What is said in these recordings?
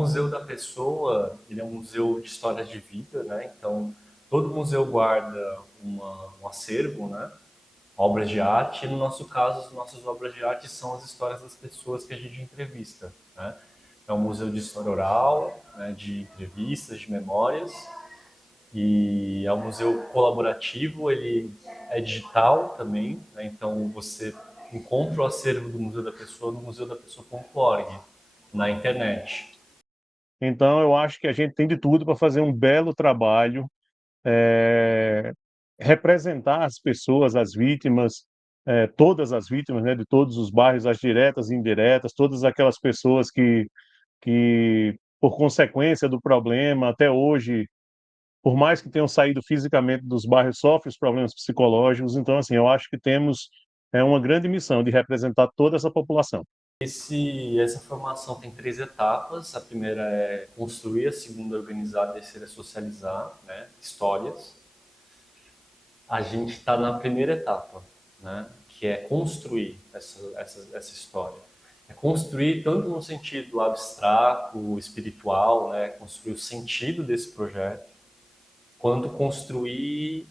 O Museu da Pessoa, ele é um museu de histórias de vida, né? Então, todo museu guarda um acervo, né? Obras de arte. E no nosso caso, as nossas obras de arte são as histórias das pessoas que a gente entrevista, né? É um museu de história oral, né? De entrevistas, de memórias. E é um museu colaborativo, ele é digital também, né? Então você encontra o acervo do Museu da Pessoa no museudaPessoa.org, na internet. Então, eu acho que a gente tem de tudo para fazer um belo trabalho, eh, representar as pessoas, as vítimas, todas as vítimas, né, de todos os bairros, as diretas e indiretas, todas aquelas pessoas que, por consequência do problema, até hoje, por mais que tenham saído fisicamente dos bairros, sofrem os problemas psicológicos. Então, assim, eu acho que temos uma grande missão de representar toda essa população. Essa formação tem 3 etapas. A primeira é construir, a segunda é organizar, a terceira é socializar, né, histórias. A gente está na primeira etapa, né, que é construir essa história. É construir tanto no sentido abstrato, espiritual, né, construir o sentido desse projeto, quanto construir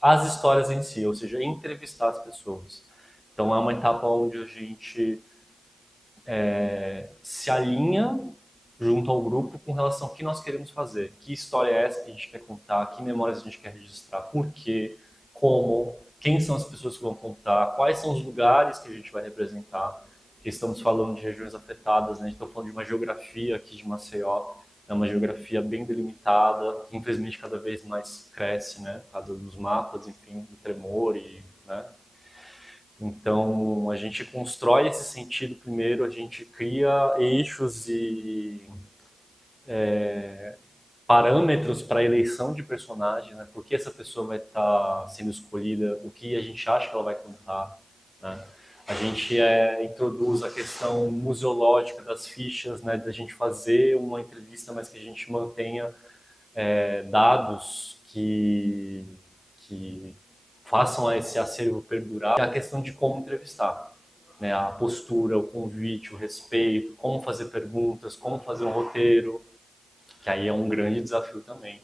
as histórias em si, ou seja, entrevistar as pessoas. Então é uma etapa onde a gente se alinha junto ao grupo com relação ao que nós queremos fazer, que história é essa que a gente quer contar, que memórias a gente quer registrar, por quê, como, quem são as pessoas que vão contar, quais são os lugares que a gente vai representar. Porque estamos falando de regiões afetadas, né? A gente está falando de uma geografia aqui de Maceió, é uma geografia bem delimitada, que infelizmente cada vez mais cresce, né? Por causa dos mapas, enfim, do tremor e, né? Então, a gente constrói esse sentido primeiro, a gente cria eixos e parâmetros para a eleição de personagem, né? Por que essa pessoa vai estar sendo escolhida, o que a gente acha que ela vai contar, né? A gente introduz a questão museológica das fichas, né? Da gente fazer uma entrevista, mas que a gente mantenha dados que façam esse acervo perdurar. É a questão de como entrevistar, né? A postura, o convite, o respeito, como fazer perguntas, como fazer um roteiro, que aí é um grande desafio também,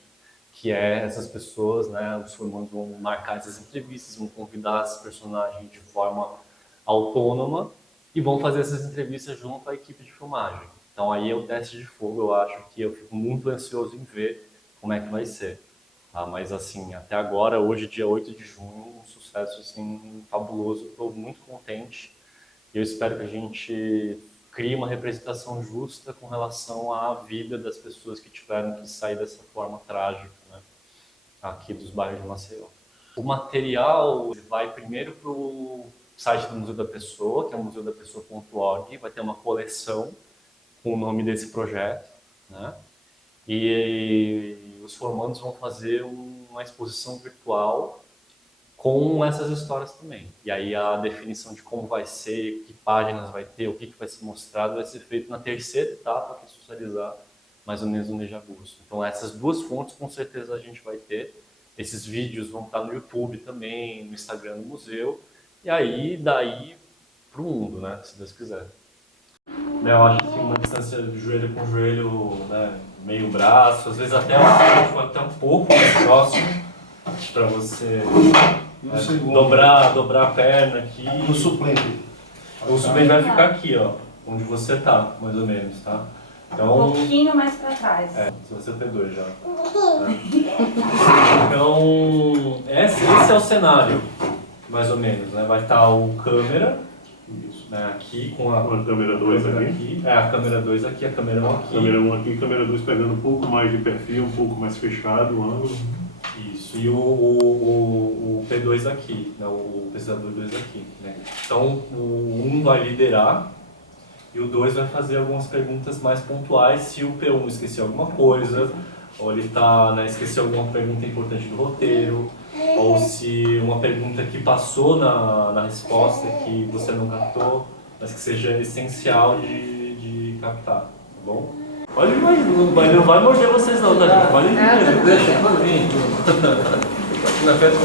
que é essas pessoas, né, os formandos vão marcar essas entrevistas, vão convidar esses personagens de forma autônoma e vão fazer essas entrevistas junto à equipe de filmagem. Então aí é o teste de fogo, eu acho que eu fico muito ansioso em ver como é que vai ser. Tá? Mas assim, até agora, hoje, dia 8 de junho, um sucesso assim, fabuloso, estou muito contente e eu espero que a gente crie uma representação justa com relação à vida das pessoas que tiveram que sair dessa forma trágica, né, aqui dos bairros de Maceió. O material vai primeiro para o site do Museu da Pessoa, que é o museudaPessoa.org, vai ter uma coleção com o nome desse projeto, né? E os formandos vão fazer uma exposição virtual com essas histórias também. E aí a definição de como vai ser, que páginas vai ter, o que vai ser mostrado, vai ser feito na terceira etapa, que é socializar, mais ou menos no mês de agosto. Então essas duas fontes com certeza a gente vai ter. Esses vídeos vão estar no YouTube também, no Instagram do museu, e aí daí pro mundo, né, se Deus quiser. Eu acho assim, uma distância de joelho com joelho, né, meio braço, às vezes até um pouco mais próximo, para você dobrar a perna aqui. O suplente. O suplente vai ficar aqui, ó, onde você tá, mais ou menos, tá? Então, Um pouquinho mais para trás. Se você tem dois já. Então, esse é o cenário, mais ou menos, né? Vai estar o câmera, né, aqui com a câmera 2 aqui. A câmera 2 aqui, a câmera 1 aqui. Câmera 1 aqui, câmera 2 pegando um pouco mais de perfil, um pouco mais fechado o ângulo. Isso, e o P2 aqui, né, o pesquisador 2 aqui. Né? Então, o 1 vai liderar e o 2 vai fazer algumas perguntas mais pontuais se o P1 esqueceu alguma coisa, ou ele esqueceu alguma pergunta importante do roteiro, ou se uma pergunta que passou na resposta que você não captou, mas que seja essencial de captar, tá bom? Pode vir, mas não vai morder vocês não, tá, gente? Pode vir. Deixa, pode vir. Na festa.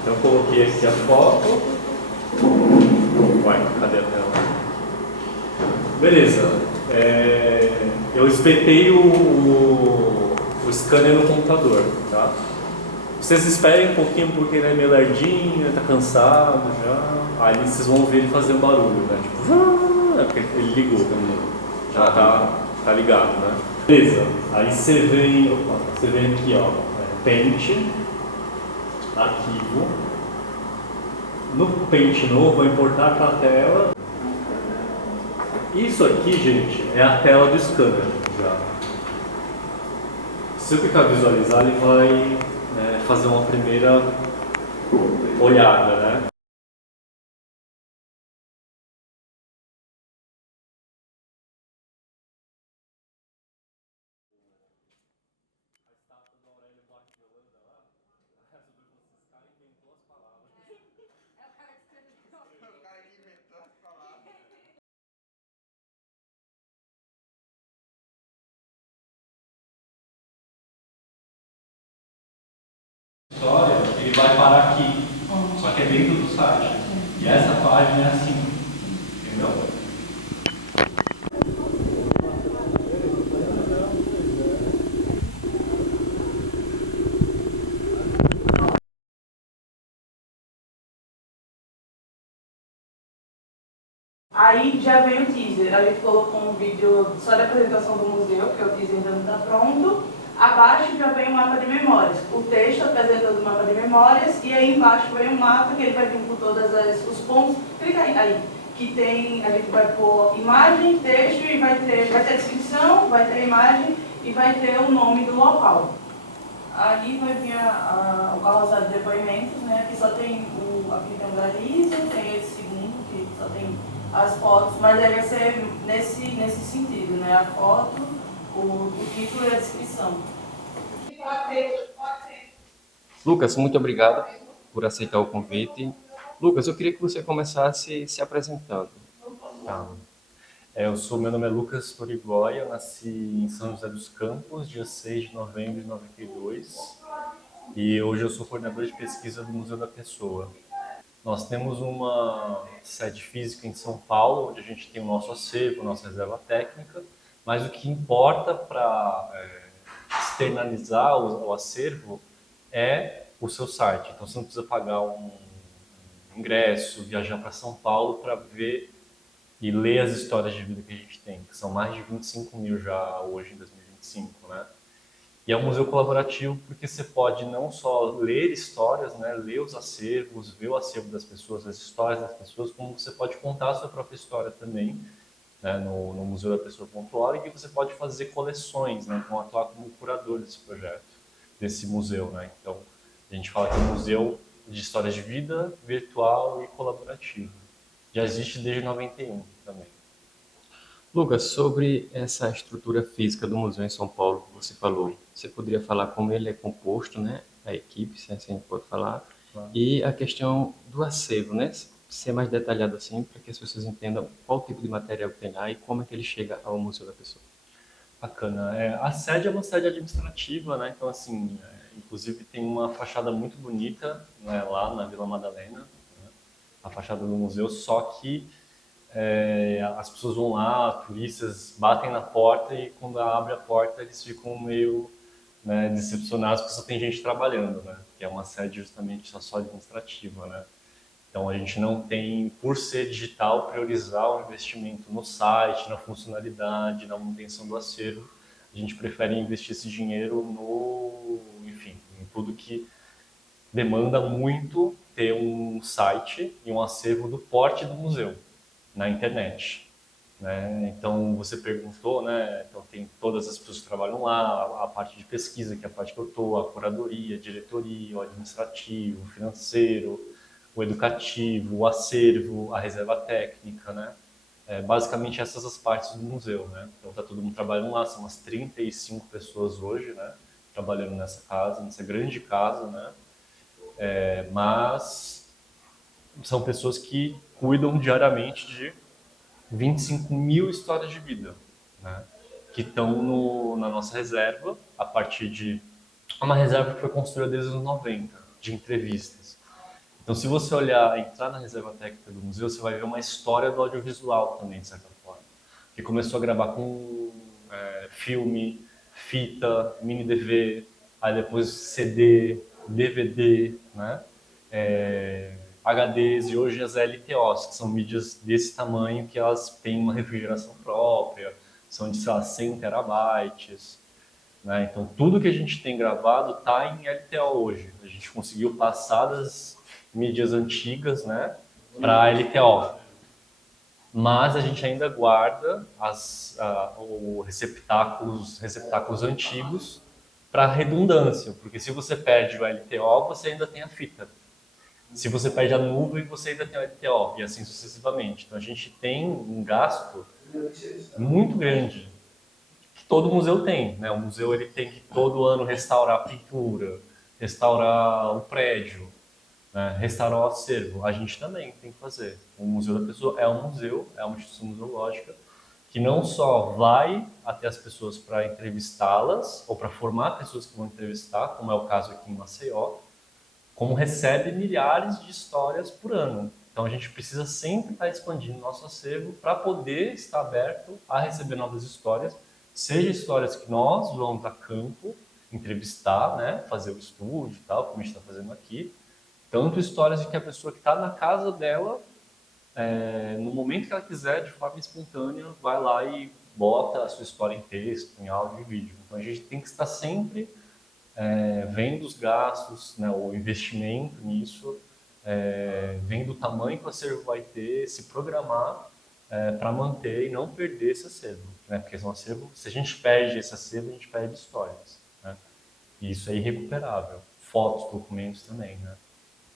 Então eu coloquei aqui a foto. Vai, cadê a tela? Beleza. eu espetei o scanner no computador, tá? Vocês esperem um pouquinho porque ele é meio lardinho, tá cansado já. Aí vocês vão ver ele fazer barulho, né? Tipo, porque ele ligou, já tá ligado, né? Beleza, aí você vem aqui, ó, Paint, arquivo. No Paint novo, vai importar aquela tela. Isso aqui, gente, é a tela do scanner já. Se eu clicar visualizar, ele vai fazer uma primeira olhada, né? História, ele vai parar aqui, só que é dentro do site. E essa página é assim, entendeu? Aí já vem o teaser. A gente colocou um vídeo só da apresentação do museu, que é o teaser ainda não está pronto. Abaixo já vem o mapa de memórias. O texto apresentando o mapa de memórias e aí embaixo vem o mapa que ele vai vir com todos os pontos. Clica aí. Que tem, a gente vai pôr imagem, texto e vai ter descrição, vai ter imagem e vai ter o nome do local. Ali vai vir o carrossel de depoimentos, né? Aqui só tem aqui tem o da Lisa, tem esse segundo que só tem as fotos, mas deve ser nesse sentido, né? A foto, o título e a descrição. Lucas, muito obrigado por aceitar o convite. Lucas, eu queria que você começasse se apresentando. Tá. Meu nome é Lucas Torigóia, eu nasci em São José dos Campos, dia 6 de novembro de 92, e hoje eu sou coordenador de pesquisa do Museu da Pessoa. Nós temos uma sede física em São Paulo, onde a gente tem o nosso acervo, nossa reserva técnica, mas o que importa para externalizar o acervo é o seu site. Então você não precisa pagar um ingresso, viajar para São Paulo para ver e ler as histórias de vida que a gente tem, que são mais de 25 mil já hoje em 2025, né? E é um museu colaborativo porque você pode não só ler histórias, né, ler os acervos, ver o acervo das pessoas, as histórias das pessoas, como você pode contar a sua própria história também, né, no museudapesoa.org, e você pode fazer coleções, né, então atuar como curador desse projeto, desse museu, né? Então, a gente fala que é um museu de histórias de vida, virtual e colaborativo. Já existe desde 91 também. Lucas, sobre essa estrutura física do museu em São Paulo que você falou, você poderia falar como ele é composto, né? A equipe, se assim pode falar, Claro. e a questão do acervo, né? Ser mais detalhado assim, para que as pessoas entendam qual tipo de material que tem lá e como é que ele chega ao Museu da Pessoa. Bacana. A sede é uma sede administrativa, né? Então, assim, inclusive tem uma fachada muito bonita, né, lá na Vila Madalena, né? A fachada do museu, só que as pessoas vão lá, turistas batem na porta e quando abre a porta eles ficam meio, né, decepcionados porque só tem gente trabalhando, né? Que é uma sede justamente só administrativa, né? Então a gente não tem, por ser digital, priorizar o investimento no site, na funcionalidade, na manutenção do acervo. A gente prefere investir esse dinheiro enfim, em tudo que demanda muito ter um site e um acervo do porte do museu na internet, né? Então você perguntou, né? Então tem todas as pessoas que trabalham lá, a parte de pesquisa, que é a parte que eu estou, a curadoria, a diretoria, o administrativo, o financeiro, o educativo, o acervo, a reserva técnica, né? Basicamente essas as partes do museu, né? Então tá todo mundo trabalhando lá, são umas 35 pessoas hoje, né? Trabalhando nessa casa, nessa grande casa, né? Mas são pessoas que cuidam diariamente de 25 mil histórias de vida, né? Que estão na nossa reserva, a partir de uma reserva que foi construída desde os anos 90, de entrevistas. Então, se você olhar, entrar na reserva técnica do museu, você vai ver uma história do audiovisual também, de certa forma. que começou a gravar com filme, fita, mini DV, aí depois CD, DVD, né? HDs e hoje as LTOs, que são mídias desse tamanho que elas têm uma refrigeração própria, são de, sei lá, 100 terabytes, né? Então tudo que a gente tem gravado está em LTO hoje. A gente conseguiu passar das mídias antigas, né, para LTO. Mas a gente ainda guarda os receptáculos antigos para redundância, porque se você perde o LTO, você ainda tem a fita. Se você perde a nuvem, você ainda tem o LTO, e assim sucessivamente. Então a gente tem um gasto muito grande, que todo museu tem, né? O museu ele tem que todo ano restaurar a pintura, restaurar o prédio, né? Restaurar o acervo. A gente também tem que fazer. O Museu da Pessoa é um museu, é uma instituição museológica, que não só vai até as pessoas para entrevistá-las, ou para formar pessoas que vão entrevistar, como é o caso aqui em Maceió, como recebe milhares de histórias por ano. Então a gente precisa sempre estar expandindo nosso acervo para poder estar aberto a receber novas histórias, seja histórias que nós vamos a campo entrevistar, né, fazer o estúdio e tal, como a gente está fazendo aqui, tanto histórias de que a pessoa que está na casa dela, no momento que ela quiser, de forma espontânea, vai lá e bota a sua história em texto, em áudio e vídeo. Então a gente tem que estar sempre vendo os gastos, né, o investimento nisso, vendo o tamanho que o acervo vai ter, se programar para manter e não perder esse acervo, né? Porque esse acervo, se a gente perde esse acervo, a gente perde histórias, né? E isso é irrecuperável. Fotos, documentos também, né?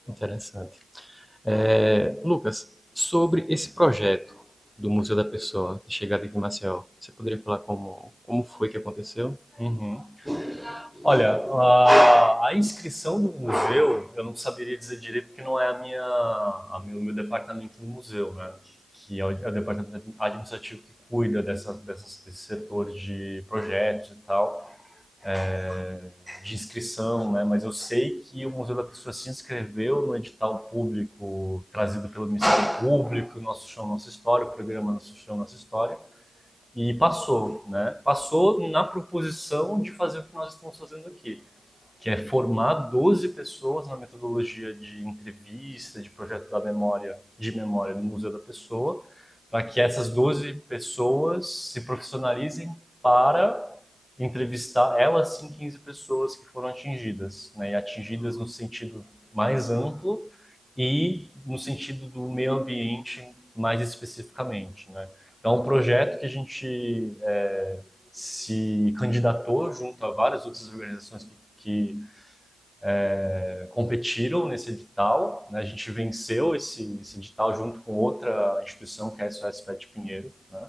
Interessante. Lucas, sobre esse projeto do Museu da Pessoa, de chegada aqui em Maceió, você poderia falar como foi que aconteceu? Uhum. Olha, a inscrição do museu, eu não saberia dizer direito porque não é o meu departamento do museu, né? Que é o departamento administrativo que cuida desse setor de projetos e tal, de inscrição, né? Mas eu sei que o Museu da Pessoa se inscreveu no edital público trazido pelo Ministério Público, Nosso Chão, Nossa História, o programa Nosso Chão, Nossa História, e passou, né? Passou na proposição de fazer o que nós estamos fazendo aqui, que é formar 12 pessoas na metodologia de entrevista, de projeto de memória no Museu da Pessoa, para que essas 12 pessoas se profissionalizem para entrevistar, elas sim, 15 pessoas que foram atingidas, né? E atingidas no sentido mais amplo e no sentido do meio ambiente mais especificamente, né? Então, é um projeto que a gente se candidatou junto a várias outras organizações que competiram nesse edital, né? A gente venceu esse edital junto com outra instituição, que é a SOS Pet Pinheiro, né?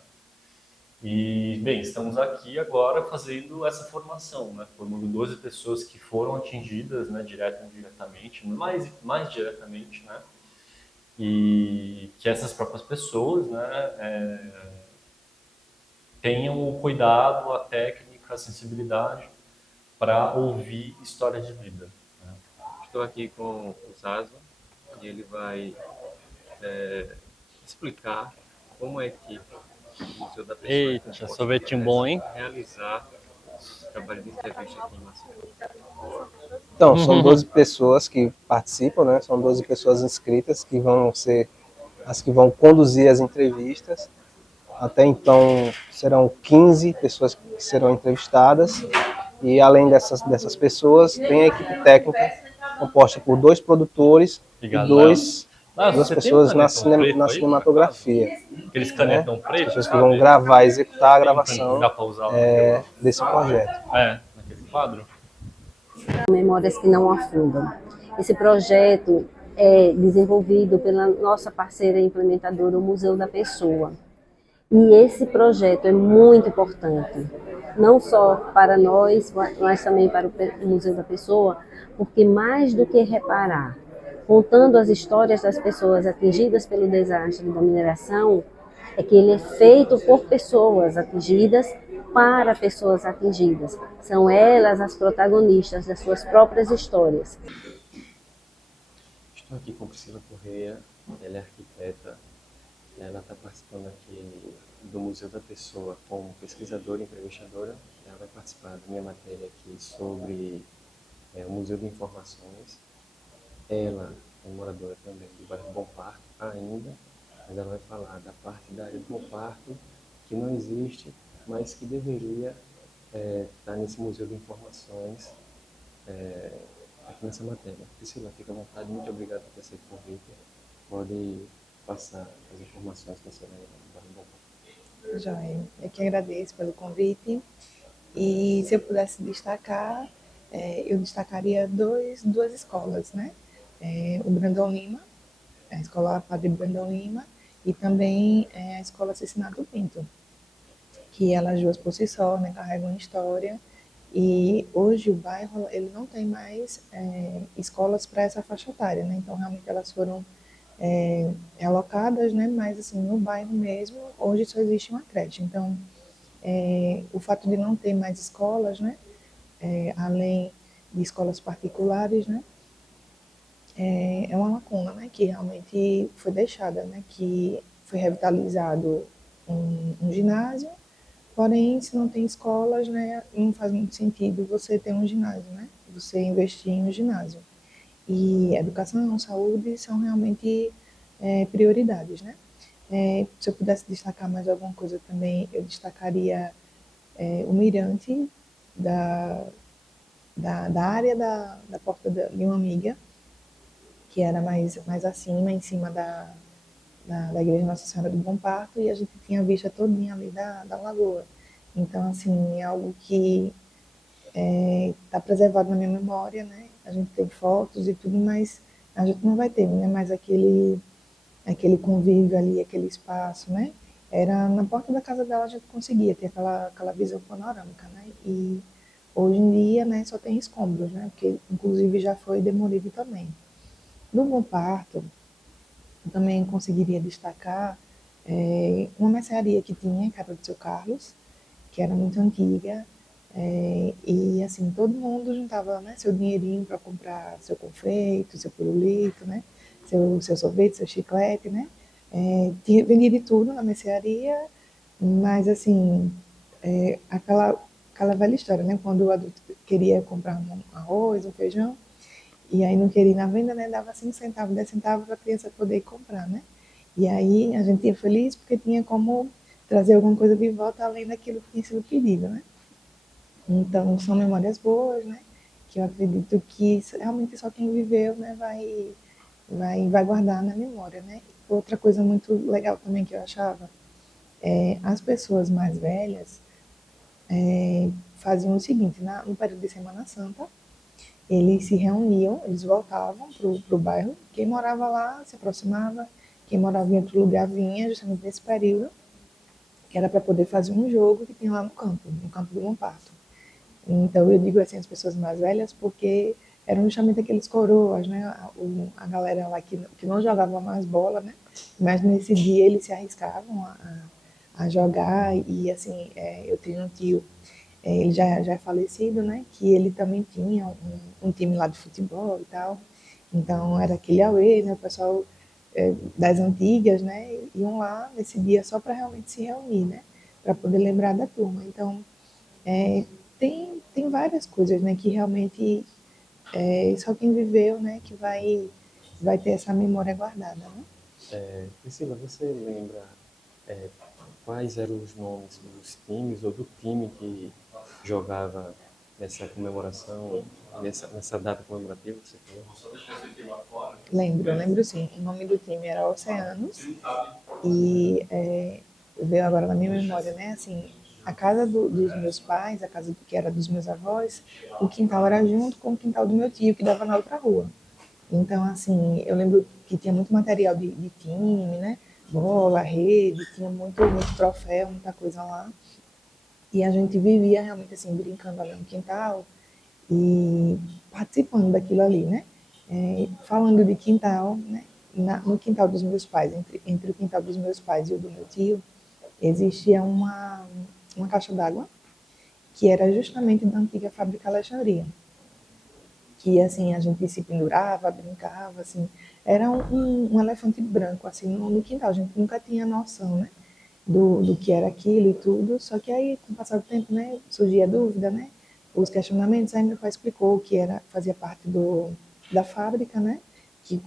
E, bem, estamos aqui agora fazendo essa formação, né? Formando 12 pessoas que foram atingidas, né, direto ou indiretamente, mais diretamente, né? E que essas próprias pessoas, né, tenham o cuidado, a técnica, a sensibilidade para ouvir histórias de vida, né? Estou aqui com o Zazo e ele vai explicar como a equipe do Museu da Pessoa Eita, sorvetinho bom, hein? realizar o trabalho de entrevista aqui em Maceió. Então, são 12 pessoas que participam, né? São 12 pessoas inscritas que vão ser as que vão conduzir as entrevistas. Até então, serão 15 pessoas que serão entrevistadas. E além dessas pessoas, tem a equipe técnica composta por 2 produtores Obrigado, e duas você pessoas tem um na canetão preto aí, cinematografia. Aqueles canetão preto, Pessoas que sabe? vão gravar e executar a gravação Dá pra usar lá desse projeto. naquele quadro. Memórias que não afundam. Esse projeto é desenvolvido pela nossa parceira implementadora, o Museu da Pessoa. E esse projeto é muito importante, não só para nós, mas também para o Museu da Pessoa, porque mais do que reparar, contando as histórias das pessoas atingidas pelo desastre da mineração, é que ele é feito por pessoas atingidas para pessoas atingidas. São elas as protagonistas das suas próprias histórias. Estou aqui com Priscila Correia, ela é arquiteta, ela está participando aqui do Museu da Pessoa como pesquisadora e entrevistadora. Ela vai participar da minha matéria aqui sobre o Museu de Informações. Ela é moradora também do bairro Bom Parto ainda, mas ela vai falar da parte da área do Bom Parto que não existe, mas que deveria estar nesse Museu de Informações aqui nessa matéria. Priscila, fica à vontade, muito obrigado por ter aceito o convite. Pode passar as informações que você lembra do bairro Bom Parto. Joia, eu que agradeço pelo convite. E se eu pudesse destacar, eu destacaria duas escolas, né? O Brandão Lima, a Escola Padre Brandão Lima, e também a Escola Cecinato Pinto, que elas duas por si só, né, carregam história. E hoje o bairro ele não tem mais escolas para essa faixa etária, né? Então realmente elas foram alocadas, né? Mas assim no bairro mesmo hoje só existe uma creche. Então o fato de não ter mais escolas, né? Além de escolas particulares, né? É uma lacuna, né? Que realmente foi deixada, né? Que foi revitalizado um ginásio. Porém, se não tem escolas, né, não faz muito sentido você ter um ginásio, né? Você investir em um ginásio. E educação, saúde são realmente prioridades, né? Se eu pudesse destacar mais alguma coisa também, eu destacaria o mirante da área da porta de uma amiga, que era mais acima, em cima da Igreja Nossa Senhora do Bom Parto, e a gente tinha a vista todinha ali da lagoa. Então, assim, é algo que está preservado na minha memória, né? A gente tem fotos e tudo, mas a gente não vai ter, né? Mais aquele convívio ali, aquele espaço, né? Era na porta da casa dela a gente conseguia ter aquela visão panorâmica, né? E hoje em dia, né, só tem escombros, né? Porque inclusive já foi demolido também. No Bom Parto, eu também conseguiria destacar uma mercearia que tinha, que era do seu Carlos, que era muito antiga, e assim, todo mundo juntava, né, seu dinheirinho para comprar seu confeito, seu pirulito, né, seu sorvete, seu chiclete, né, vendia de tudo na mercearia, mas assim, aquela velha história, né, quando o adulto queria comprar um arroz, um feijão, e aí não queria ir na venda, né, dava 5 centavos, 10 centavos para a criança poder comprar, né, e aí a gente ia feliz porque tinha como trazer alguma coisa de volta além daquilo que tinha sido pedido, né. Então, são memórias boas, né? Que eu acredito que realmente só quem viveu, né, vai guardar na memória, né? Outra coisa muito legal também que eu achava, as pessoas mais velhas faziam o seguinte, no período de Semana Santa, eles se reuniam, eles voltavam pro bairro, quem morava lá se aproximava, quem morava em outro lugar vinha justamente nesse período, que era para poder fazer um jogo que tinha lá no campo do Bom Parto. Então eu digo assim as pessoas mais velhas porque eram justamente aqueles coroas, né? A galera lá que não jogava mais bola, né? Mas nesse dia eles se arriscavam a jogar e assim eu tenho um tio, ele já é falecido, né? Que ele também tinha um time lá de futebol e tal. Então era aquele auê, né? O pessoal das antigas, né? Iam lá nesse dia só para realmente se reunir, né? Para poder lembrar da turma. Então é, tem várias coisas, né, que realmente só quem viveu, né, que vai ter essa memória guardada, né? Priscila, você lembra é, quais eram os nomes dos times ou do time que jogava nessa comemoração, nessa data comemorativa que você falou? Lembro sim. O nome do time era Oceanos e veio agora na minha memória, né, assim, a casa dos meus pais, a casa que era dos meus avós, o quintal era junto com o quintal do meu tio, que dava na outra rua. Então, assim, eu lembro que tinha muito material de time, né? Bola, rede, tinha muito troféu, muita coisa lá. E a gente vivia realmente assim, brincando ali no quintal e participando daquilo ali, né? Falando de quintal, né? No quintal dos meus pais, entre o quintal dos meus pais e o do meu tio, existia uma caixa d'água que era justamente da antiga fábrica Alexandria, que assim a gente se pendurava, brincava, assim, era um elefante branco assim no quintal, a gente nunca tinha noção, né? do que era aquilo e tudo. Só que aí, com o passar do tempo, né, surgia a dúvida, né, os questionamentos. Aí meu pai explicou que era, fazia parte da fábrica, né, que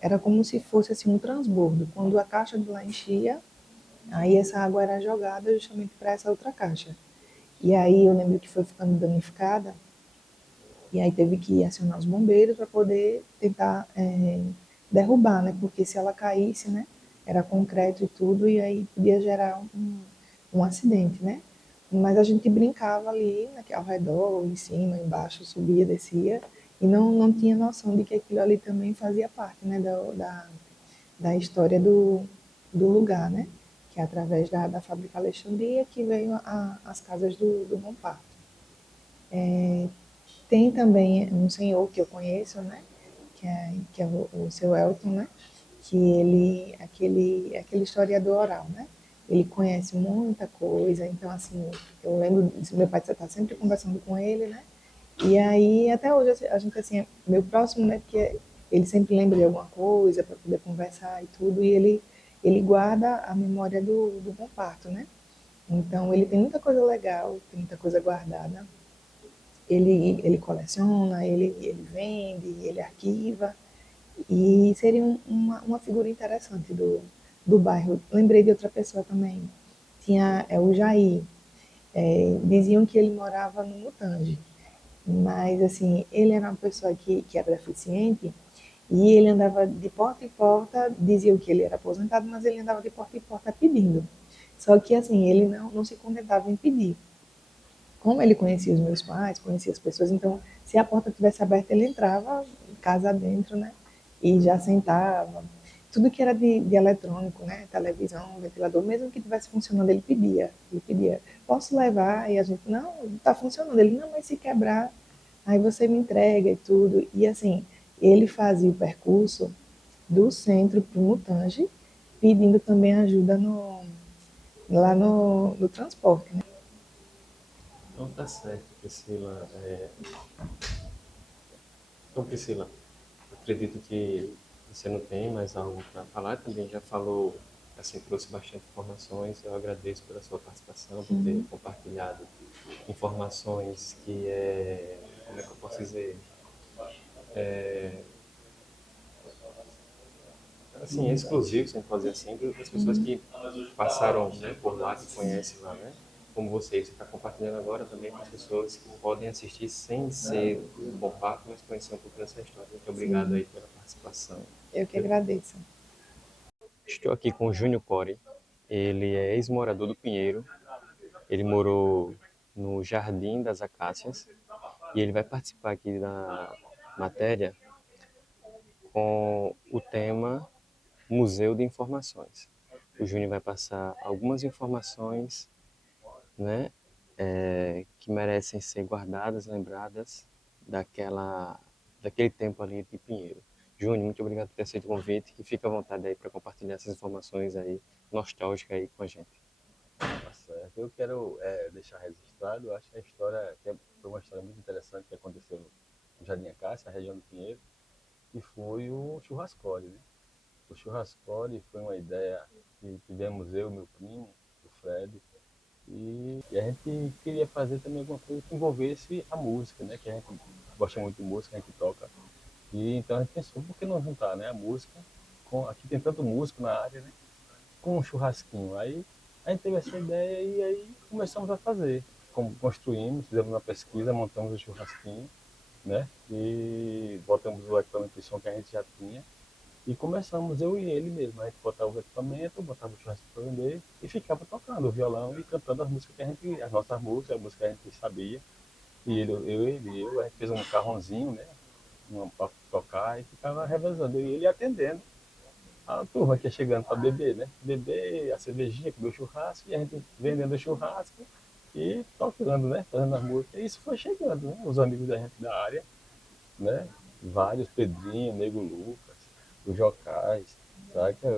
era como se fosse assim um transbordo. Quando a caixa de lá enchia, aí essa água era jogada justamente para essa outra caixa. E aí eu lembro que foi ficando danificada, e aí teve que acionar os bombeiros para poder tentar derrubar, né? Porque se ela caísse, né? Era concreto e tudo, e aí podia gerar um acidente, né? Mas a gente brincava ali, né, ao redor, em cima, embaixo, subia, descia, e não tinha noção de que aquilo ali também fazia parte, né, da história do lugar, né? Que é através da fábrica Alexandria que veio as casas do Bom Parto. Tem também um senhor que eu conheço, né? Que é o seu Elton, né? Que ele, aquele historiador oral, né? Ele conhece muita coisa, então assim, eu lembro, meu pai está sempre conversando com ele, né? E aí, até hoje, a gente, assim, é meu próximo, né? Porque ele sempre lembra de alguma coisa para poder conversar e tudo, e ele guarda a memória do Bom Parto, né? Então, ele tem muita coisa legal, tem muita coisa guardada. Ele coleciona, ele vende, ele arquiva, e seria uma figura interessante do bairro. Lembrei de outra pessoa também, tinha o Jair. Diziam que ele morava no Mutange, mas assim, ele era uma pessoa que era deficiente e ele andava de porta em porta, diziam que ele era aposentado, mas ele andava de porta em porta pedindo. Só que assim, ele não se contentava em pedir. Como ele conhecia os meus pais, conhecia as pessoas, então se a porta tivesse aberta, ele entrava casa dentro, né? E já sentava. Tudo que era de eletrônico, né? Televisão, ventilador, mesmo que estivesse funcionando, ele pedia. Ele pedia, posso levar? E a gente, não, está funcionando. Ele, não, mas se quebrar, aí você me entrega e tudo. E assim, ele fazia o percurso do centro para o Mutange, pedindo também ajuda lá no transporte, né? Então tá certo, Priscila. Então, Priscila, acredito que você não tem mais algo para falar, também já falou, assim, trouxe bastante informações. Eu agradeço pela sua participação, por ter compartilhado informações que como é que eu posso dizer, assim, exclusivos, sem fazer assim, das pessoas que passaram, né, por lá, que conhecem lá, né? Como você está compartilhando agora também com as pessoas que podem assistir sem ser o Bom Papo, mas conhecer um pouco dessa história. Muito obrigado aí pela participação. Eu que agradeço. Estou aqui com o Júnior Core. Ele é ex-morador do Pinheiro. Ele morou no Jardim das Acácias e ele vai participar aqui da matéria com o tema Museu de Informações. O Júnior vai passar algumas informações, né, que merecem ser guardadas, lembradas daquele tempo ali de Pinheiro. Júnior, muito obrigado por ter aceito o convite e fica à vontade aí para compartilhar essas informações aí nostálgicas aí com a gente. Tá certo. Eu quero deixar registrado, eu acho que a história foi uma história muito interessante que aconteceu no Jardim Acácia, a região do Pinheiro, que foi o churrascore, né? O churrascore foi uma ideia que tivemos eu, meu primo, o Fred, e a gente queria fazer também alguma coisa que envolvesse a música, né? Que a gente gosta muito de música, a gente toca. E então a gente pensou, por que não juntar, né, a música aqui tem tanto músico na área, né? Com um churrasquinho. Aí a gente teve essa ideia e aí começamos a fazer. Construímos, fizemos uma pesquisa, montamos o churrasquinho, né? E botamos o equipamento de som que a gente já tinha e começamos, eu e ele mesmo. A gente botava o equipamento, botava o churrasco para vender e ficava tocando o violão e cantando as músicas as nossas músicas, a música que a gente sabia. E a gente fez um carrãozinho, né? Para tocar e ficava revezando, eu e ele atendendo a turma que ia chegando para beber, né? Beber a cervejinha, comer o churrasco, e a gente vendendo o churrasco e tocando, né? Fazendo as músicas. E isso foi chegando, né? Os amigos da gente da área, né? Vários, Pedrinho, Nego Lucas, os Jocais, saca?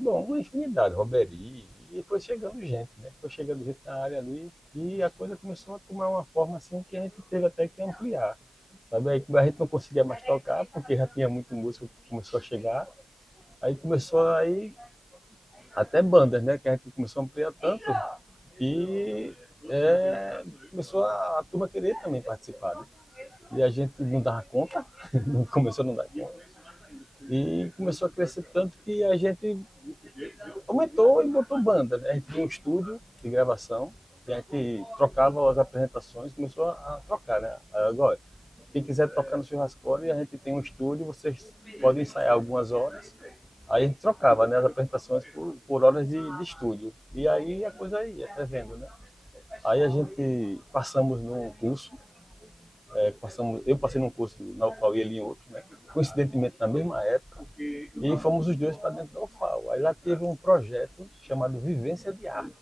Bom, uma infinidade, Roberi, e foi chegando gente, né? Foi chegando gente na área ali, e a coisa começou a tomar uma forma assim que a gente teve até que ampliar, sabe? Aí a gente não conseguia mais tocar, porque já tinha muito músico que começou a chegar, aí começou aí até bandas, né? Que a gente começou a ampliar tanto e começou a turma querer também participar, né? E a gente não dava conta, começou a não dar conta. E começou a crescer tanto que a gente aumentou e botou banda, né? A gente tinha um estúdio de gravação, e a gente trocava as apresentações, começou a trocar, né? Agora, quem quiser tocar no Churrascore, a gente tem um estúdio, vocês podem ensaiar algumas horas. Aí a gente trocava, né, as apresentações por horas de estúdio. E aí a coisa ia, até vendo, né? Aí a gente passamos num curso, eu passei num curso na UFAL e ele em outro, né? Coincidentemente na mesma época, e fomos os dois para dentro da UFAL. Aí lá teve um projeto chamado Vivência de Arte.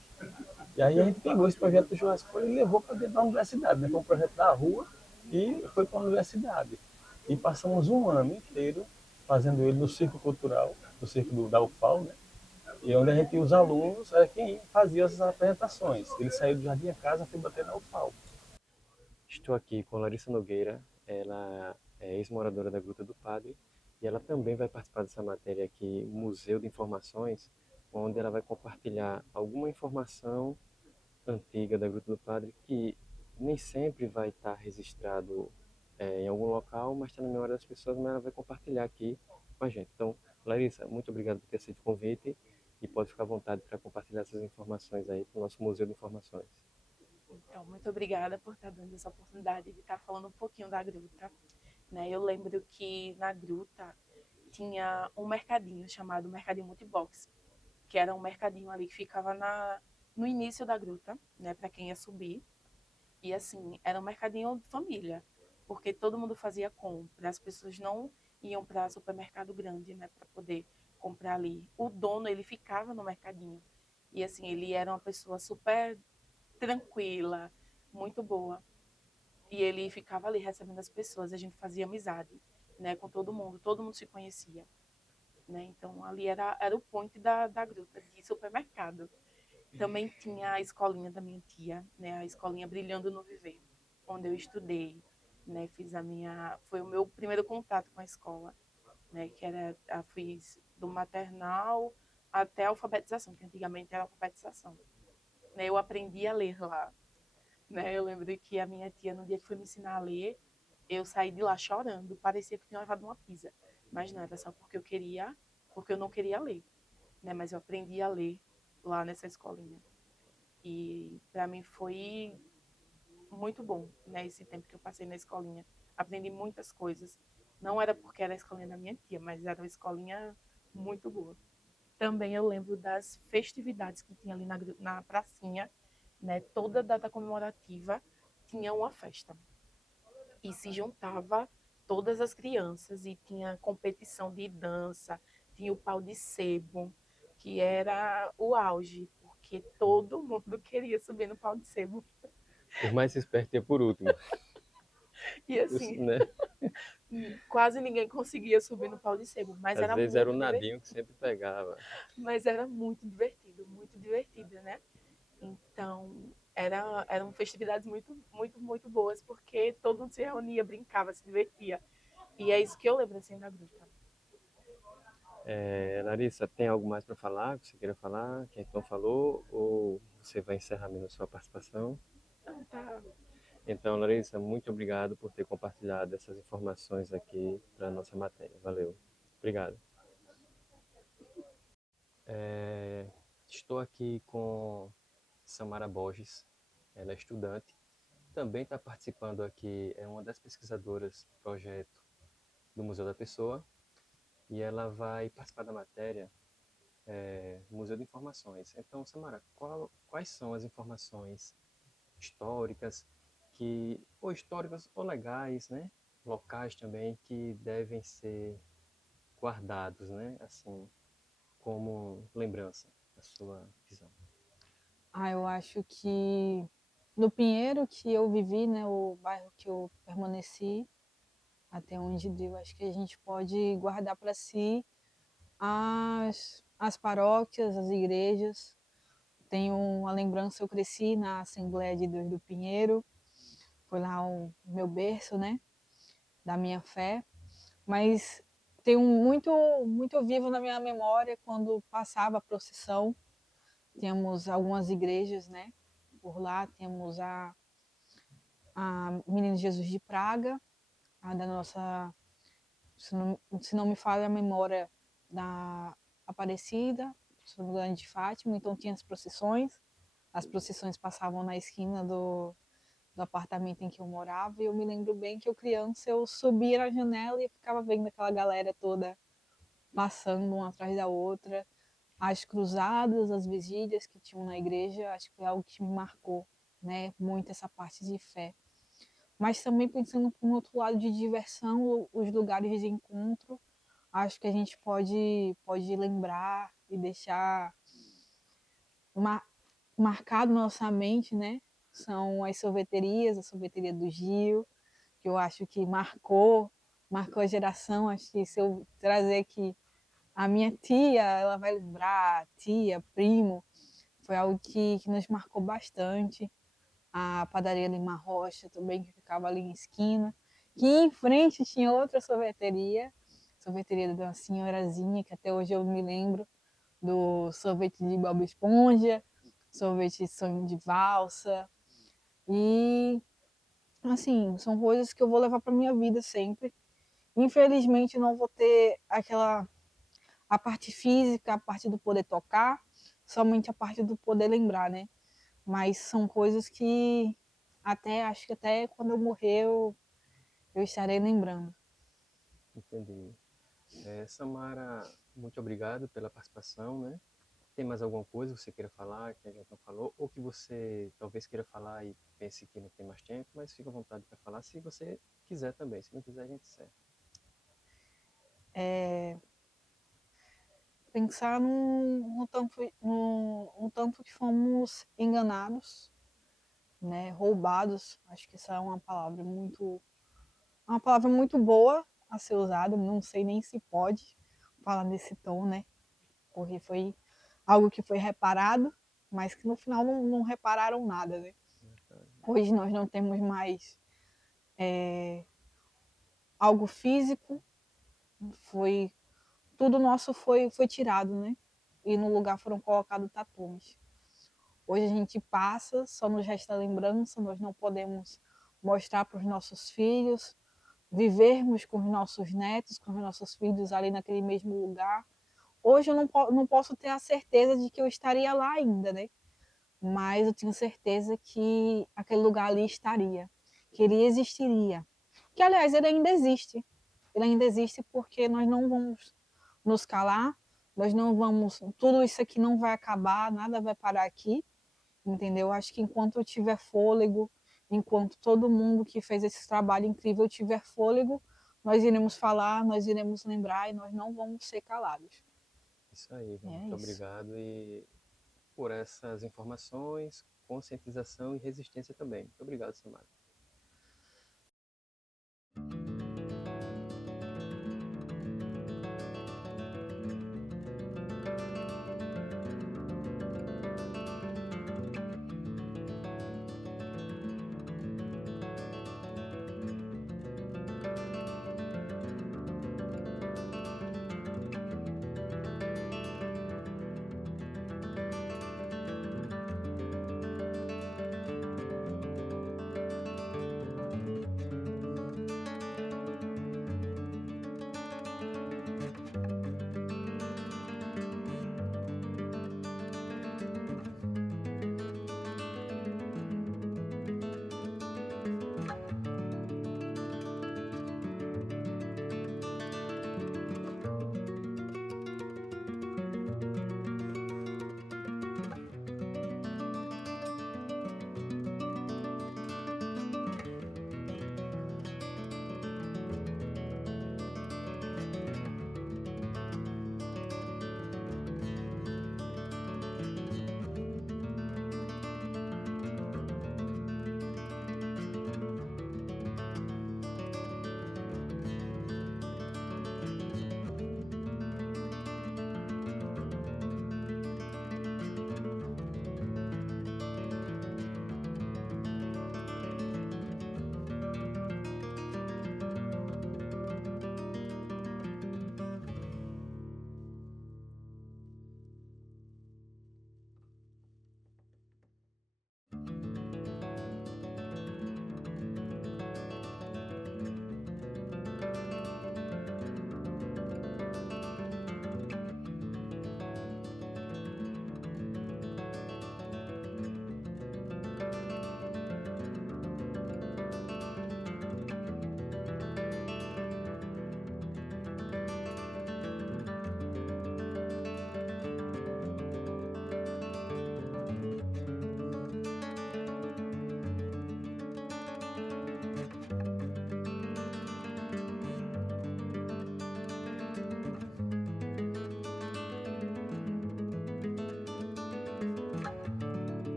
E aí a gente pegou esse projeto do churrasco e levou para dentro da universidade, né? Foi um projeto da rua e foi para a universidade. E passamos um ano inteiro fazendo ele no Circo Cultural, no Circo da UFAL, né? E onde a gente, os alunos, era quem fazia essas apresentações. Ele saiu do Jardim a Casa e foi bater na UFAL. Estou aqui com Larissa Nogueira, ela é ex-moradora da Gruta do Padre e ela também vai participar dessa matéria aqui, Museu de Informações, onde ela vai compartilhar alguma informação antiga da Gruta do Padre que nem sempre vai estar registrado em algum local, mas está na memória das pessoas, mas ela vai compartilhar aqui com a gente. Então, Larissa, muito obrigado por ter aceito o convite e pode ficar à vontade para compartilhar essas informações aí para o nosso Museu de Informações. Então, muito obrigada por estar dando essa oportunidade de estar falando um pouquinho da gruta. Né? Eu lembro que na gruta tinha um mercadinho chamado Mercadinho Multibox, que era um mercadinho ali que ficava no início da gruta, né, para quem ia subir. E assim, era um mercadinho de família, porque todo mundo fazia compra, as pessoas não iam para supermercado grande, né, para poder comprar ali. O dono, ele ficava no mercadinho. E assim, ele era uma pessoa super tranquila, muito boa. E ele ficava ali recebendo as pessoas, a gente fazia amizade, né, com todo mundo se conhecia, né? Então ali era o point da gruta de supermercado. Também tinha a escolinha da minha tia, né, a escolinha Brilhando no Viver, onde eu estudei, né, foi o meu primeiro contato com a escola, né, que era fiz do maternal até a alfabetização, que antigamente era alfabetização. Né, eu aprendi a ler lá, né? Eu lembro que a minha tia, no dia que foi me ensinar a ler, eu saí de lá chorando, parecia que eu tinha levado uma pizza. Mas não, era só porque eu não queria ler, né? Mas eu aprendi a ler lá nessa escolinha. E para mim foi muito bom, né? Esse tempo que eu passei na escolinha. Aprendi muitas coisas. Não era porque era a escolinha da minha tia, mas era uma escolinha muito boa. Também eu lembro das festividades que tinha ali na pracinha, né? Toda data comemorativa tinha uma festa. E se juntava todas as crianças e tinha competição de dança, tinha o pau de sebo, que era o auge, porque todo mundo queria subir no pau de sebo. O mais esperto ia por último, E assim, né? quase ninguém conseguia subir no pau de sebo, mas Às era vezes era o muito divertido. Nadinho que sempre pegava. Mas era muito divertido, né? Então, eram festividades muito boas, porque todo mundo se reunia, brincava, se divertia. E é isso que eu lembro, assim, da gruta. Larissa, tem algo mais para falar que você queira falar, que a gente não falou, ou você vai encerrar mesmo a sua participação? Então, tá. Então, Larissa, muito obrigado por ter compartilhado essas informações aqui para a nossa matéria. Valeu. Obrigado. Estou aqui com Samara Borges, ela é estudante, também está participando aqui, é uma das pesquisadoras do projeto do Museu da Pessoa, e ela vai participar da matéria Museu de Informações. Então, Samara, quais são as informações históricas ou históricas ou legais, né? Locais também que devem ser guardados, né? Assim, como lembrança da sua visão. Eu acho que no Pinheiro que eu vivi, né, o bairro que eu permaneci, até onde deu, acho que a gente pode guardar para si as paróquias, as igrejas. Tenho uma lembrança, eu cresci na Assembleia de Deus do Pinheiro, foi lá o meu berço, né, da minha fé, mas tenho muito vivo na minha memória quando passava a procissão. Temos algumas igrejas, né? Por lá temos a Menino Jesus de Praga, a da nossa, se não me falha a memória, da Aparecida, se não me engano, de Fátima. Então tinha as procissões passavam na esquina do apartamento em que eu morava, e eu me lembro bem que eu criança, eu subia na janela e ficava vendo aquela galera toda passando uma atrás da outra, as cruzadas, as vigílias que tinham na igreja. Acho que foi algo que me marcou, né, muito essa parte de fé. Mas também pensando por um outro lado de diversão, os lugares de encontro, acho que a gente pode lembrar e deixar marcado na nossa mente, né? São as sorveterias, a sorveteria do Gil, que eu acho que marcou a geração. Acho que se eu trazer aqui a minha tia, ela vai lembrar, tia, primo, foi algo que nos marcou bastante. A padaria Lima Rocha também, que ficava ali em esquina, que em frente tinha outra sorveteria de uma senhorazinha, que até hoje eu me lembro do sorvete de Bob Esponja, sorvete de sonho de valsa. E, assim, são coisas que eu vou levar para minha vida sempre. Infelizmente, não vou ter a parte física, a parte do poder tocar, somente a parte do poder lembrar, né? Mas são coisas que acho que até quando eu morrer eu estarei lembrando. Entendi. Samara, muito obrigado pela participação, né? Tem mais alguma coisa que você queira falar, que a gente não falou, ou que você talvez queira falar e pense que não tem mais tempo, mas fica à vontade para falar, se você quiser também. Se não quiser, a gente encerra. Pensar no tanto que fomos enganados, né, roubados. Acho que essa é uma palavra muito boa a ser usada. Não sei nem se pode falar nesse tom, né? Porque foi algo que foi reparado, mas que no final não repararam nada, né? Hoje nós não temos mais algo físico, tudo nosso foi tirado, né? E no lugar foram colocados tatumes. Hoje a gente passa, só nos resta lembrança, nós não podemos mostrar para os nossos filhos, vivermos com os nossos netos, com os nossos filhos ali naquele mesmo lugar. Hoje eu não posso ter a certeza de que eu estaria lá ainda, né? Mas eu tenho certeza que aquele lugar ali estaria, que ele existiria. Que, aliás, ele ainda existe. Ele ainda existe porque nós não vamos nos calar, nós não vamos. Tudo isso aqui não vai acabar, nada vai parar aqui, entendeu? Acho que enquanto eu tiver fôlego, enquanto todo mundo que fez esse trabalho incrível tiver fôlego, nós iremos falar, nós iremos lembrar e nós não vamos ser calados. Isso aí, muito obrigado e por essas informações, conscientização e resistência também. Muito obrigado, Samara.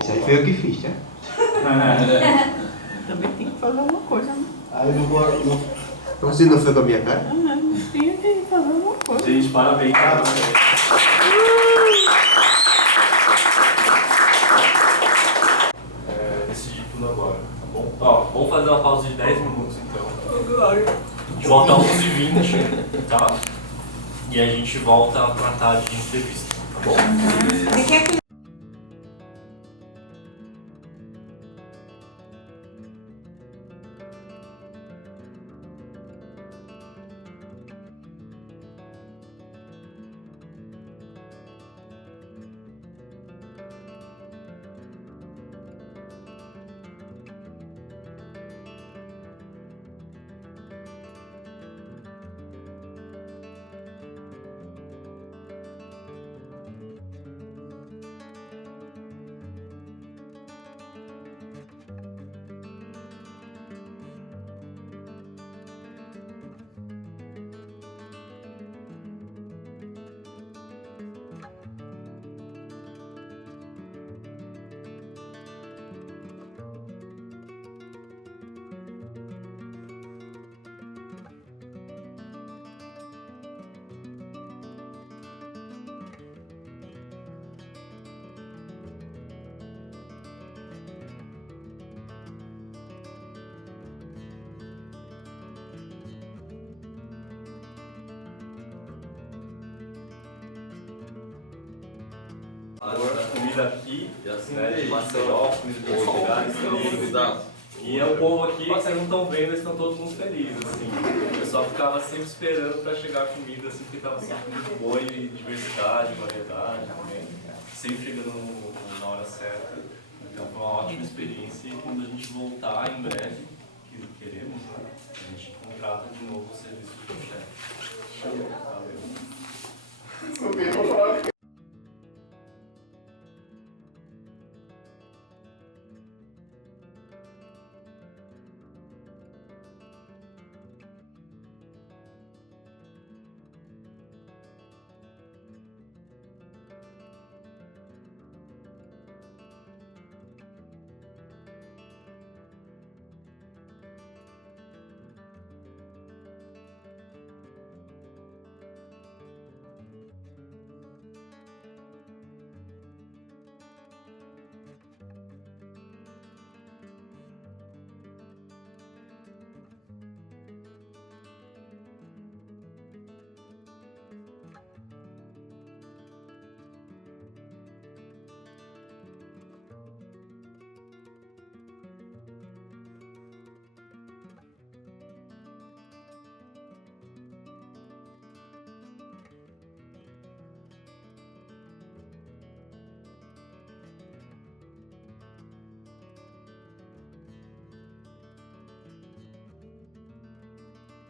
Isso aí foi eu que fiz, tá? Também tem que fazer alguma coisa, né? Aí não vou. Não... Você não foi com a minha cara? Tem que fazer alguma coisa. Gente, parabéns. Decidir tudo agora, tá bom? Ó, vamos fazer uma pausa de 10 minutos então. A gente volta às 11h20, tá? E a gente volta pra tarde de entrevista, tá bom? A comida aqui, né, de Maceió, comida de outros lugares também. E é o povo aqui que vocês não estão vendo, eles estão todos muito felizes, assim. O pessoal ficava sempre esperando para chegar a comida, assim, porque estava sempre muito boa e diversidade, variedade também. Sempre chegando na hora certa. Então foi uma ótima experiência e quando a gente voltar em breve, que queremos, né, a gente contrata de novo o serviço do chefe.